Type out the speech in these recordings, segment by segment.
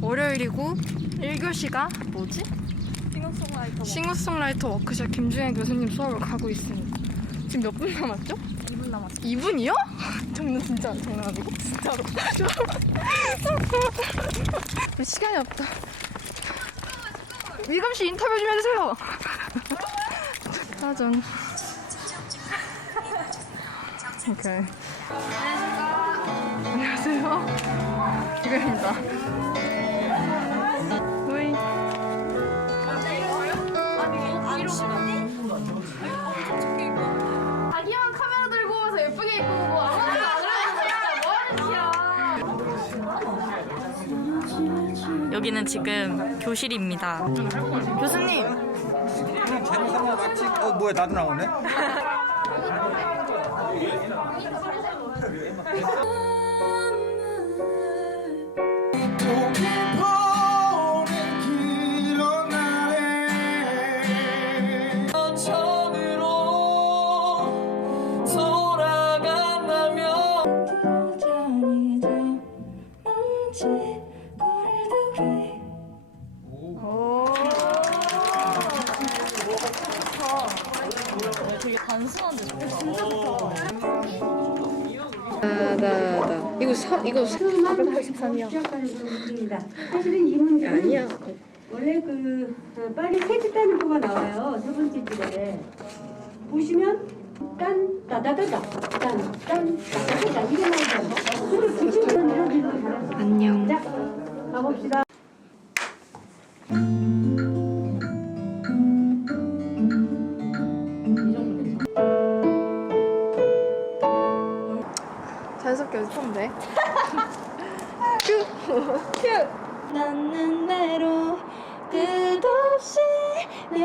월요일이고 1교시가 뭐지? 싱어송라이터 싱어송라이터 워크숍 김주현 교수님 수업을 가고 있습니다. 지금 몇 분 남았죠? 2분 남았어 2분이요? 장난 진짜 안 장난하고? 진짜로. 시간이 없다. 미금 씨 인터뷰 좀 해주세요. 사전. 오케이. 안녕하세요. 미금입니다. 호이. 자기만 카메라 들고 와서 예쁘게 입고 뭐 아무것도 안 하는 뭐 여기는 지금 교실입니다. 교수님! 어 뭐야 나도 나오네 되게 단순한데 나나나 이거 사 이거 있습니다. 사실은 이 문제 아니야. 원래 그 어, 빨리 세집다는 거가 나와요. 세 번째 줄에 보시면 딴 따다다다 딴딴 따다다다 이게 나오잖아요.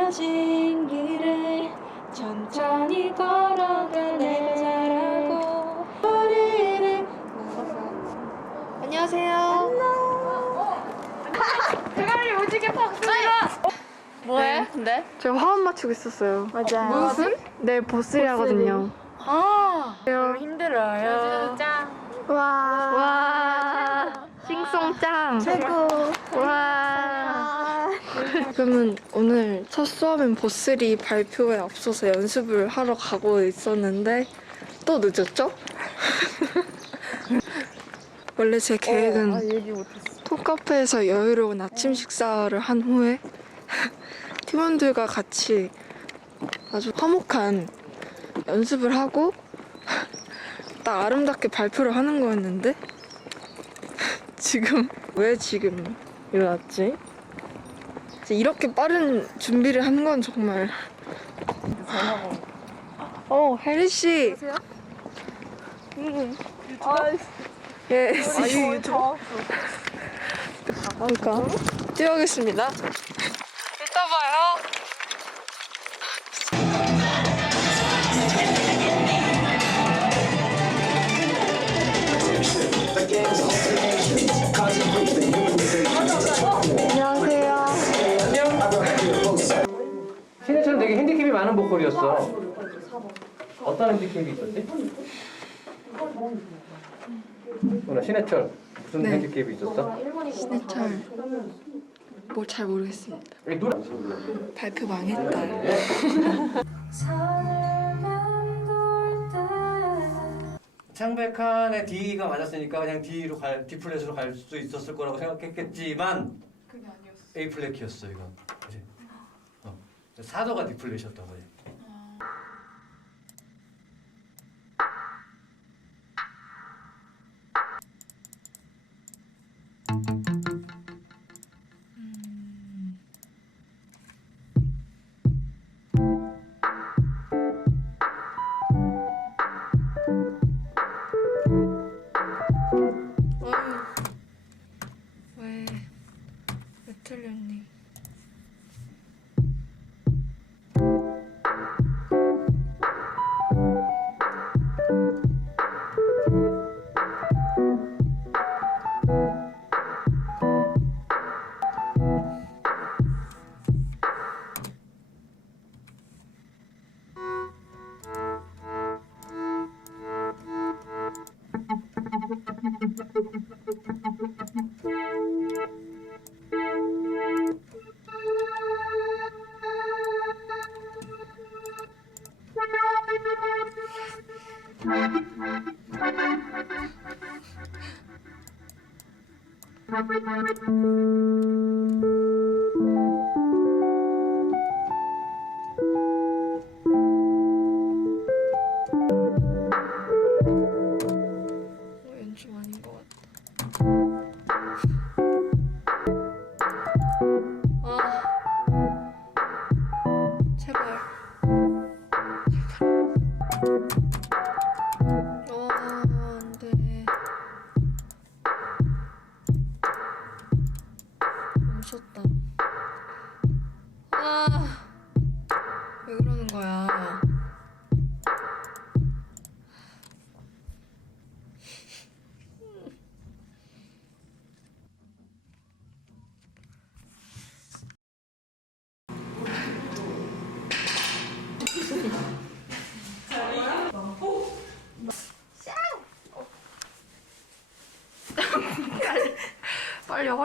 이어진 길을 천천히 걸어가 내 잘하고 머리를 안녕하세요. 대가리 오지게 박수가. 뭐해? 근데? 제가 화음 맞추고 있었어요. 맞아요 무슨? 네 보스리 하거든요. 아 힘들어요. 와. 와. 싱송 짱. 최고. 와. 그러면 오늘 첫 수업인 보스리 발표에 앞서서 연습을 하러 가고 있었는데 또 늦었죠? 원래 제 계획은 톡카페에서 여유로운 아침 식사를 한 후에 팀원들과 같이 아주 화목한 연습을 하고 딱 아름답게 발표를 하는 거였는데 지금 왜 지금 일어났지? 이렇게 빠른 준비를 한 건 정말 어 혜리 씨. 안녕하세요. 음. 예. 아 이거 유튜브. 그러니까 뛰어가겠습니다. 보컬이었어. 어떤 핸디캡이 있었지? 누나 신해철 무슨 네. 핸디캡이 있었어? 신해철 뭘 잘 모르겠습니다. 이 노래 발표 망했다. 창백한의 D가 맞았으니까 그냥 D로 갈 D 플랫으로 갈 수 있었을 거라고 생각했겠지만 그게 아니었어. A 플랫이었어 이거. 그지? 어. 사도가 D 플랫이었던 거지. Thank you.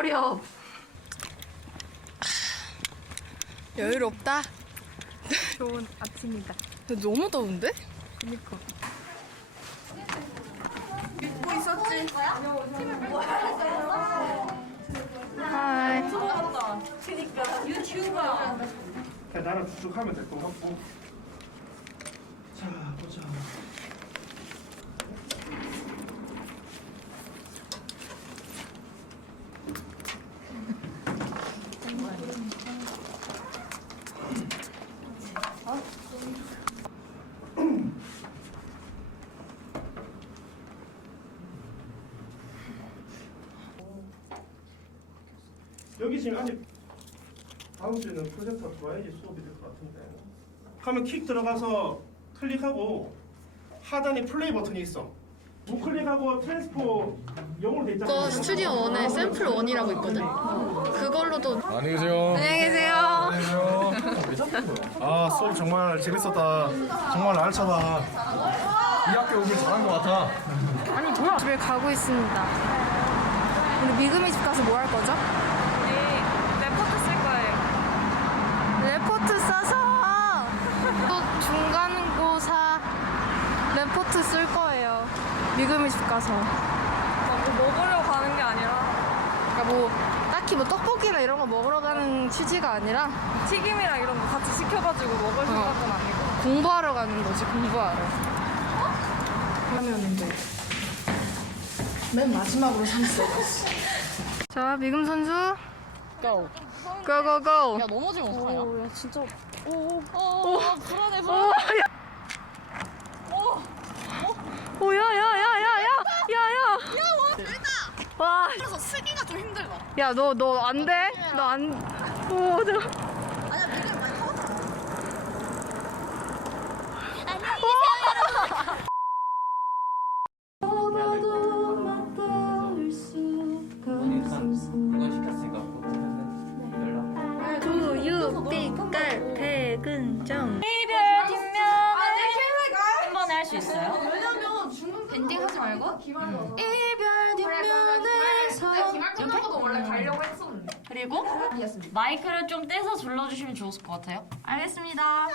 허리업. 여유롭다. 좋은 아침이다. 근데 너무 더운데? 그니까. 하이. 그냥 나랑 쭉쭉 하면 될 것 같고. 자, 보자. 여기 지금 아직 다음 주에는 프로젝터 들어와야지 수업이 될 것 같은데. 하면 킥 들어가서 클릭하고 하단에 플레이 버튼이 있어. 우클릭하고 트랜스포 영어로 돼 있잖아. 거 스튜디오 1에 샘플 1이라고 있거든. 그걸로도 안녕히 계세요. 안녕히 계세요. 아 수업 정말 재밌었다. 정말 알차다. 이 학교 오길 잘한 것 같아. 집에 가고 있습니다. 우리 미금이 집 가서 뭐 할 거죠? 레포트 쓸 또 중간고사 레포트 쓸 거예요. 미금이 집 가서. 뭐 먹으러 가는 게 아니라 그러니까 뭐 딱히 뭐 떡볶이나 이런 거 먹으러 가는 취지가 아니라 튀김이랑 이런 거 같이 시켜가지고 먹을 생각은 아니고. 공부하러 가는 거지 공부하러. 하면인데 맨 마지막으로 삼수. 자 미금 선수. 고. 고고고. 야 넘어지면 어떡하냐? 오, 야 진짜. 오. 오. 오. 불안해 불안해. 오. 야. 오. 오. 야 야 야 야 야 야 야. 야. 와. 그래서 쓰기가 좀 힘들다. 야 너 너 안 돼? 너 안. 오. 저. 이 뒷면에서 그리고 마이크를 좀 떼서 불러주시면 좋을 것 같아요. 알겠습니다.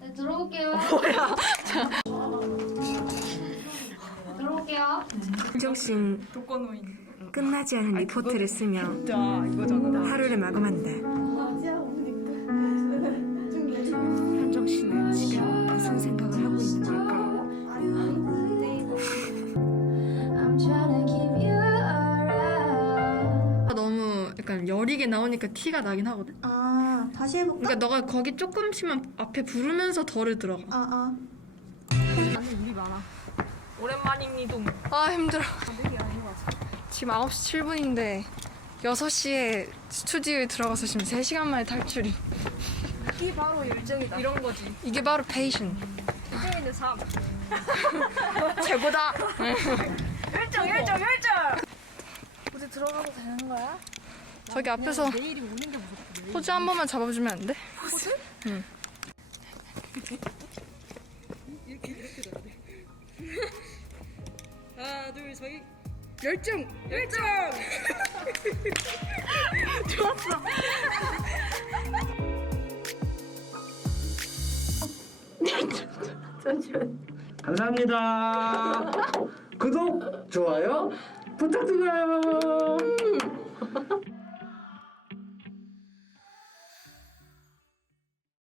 네, 들어볼게요. 들어볼게요. 한정신 끝나지 않은 리포트를 쓰며 하루를 마감한다. 한정신은 지금 무슨 생각을 하고 있는 걸까? 여리게 나오니까 티가 나긴 하거든. 아, 다시 해볼까? 그러니까 너가 거기 조금씩만 앞에 부르면서 덜을 들어가. 아, 아. 오랜만입니다. 아 힘들어. 지금 9시 7분인데 6시에 스튜디오에 들어가서 지금 3시간 만에 탈출이. 이게 바로 일정이다. 이런 거지. 이게 바로 페이션. 일정인데 삶. 최고다. 일정, 일정, 일정! 어디 들어가도 되는 거야? 저기 앞에서 포즈 한 번만 잡아주면 안 돼? 하나, 둘, 셋. 열정! 열정! 감사합니다. 구독, 좋아요 부탁드려요.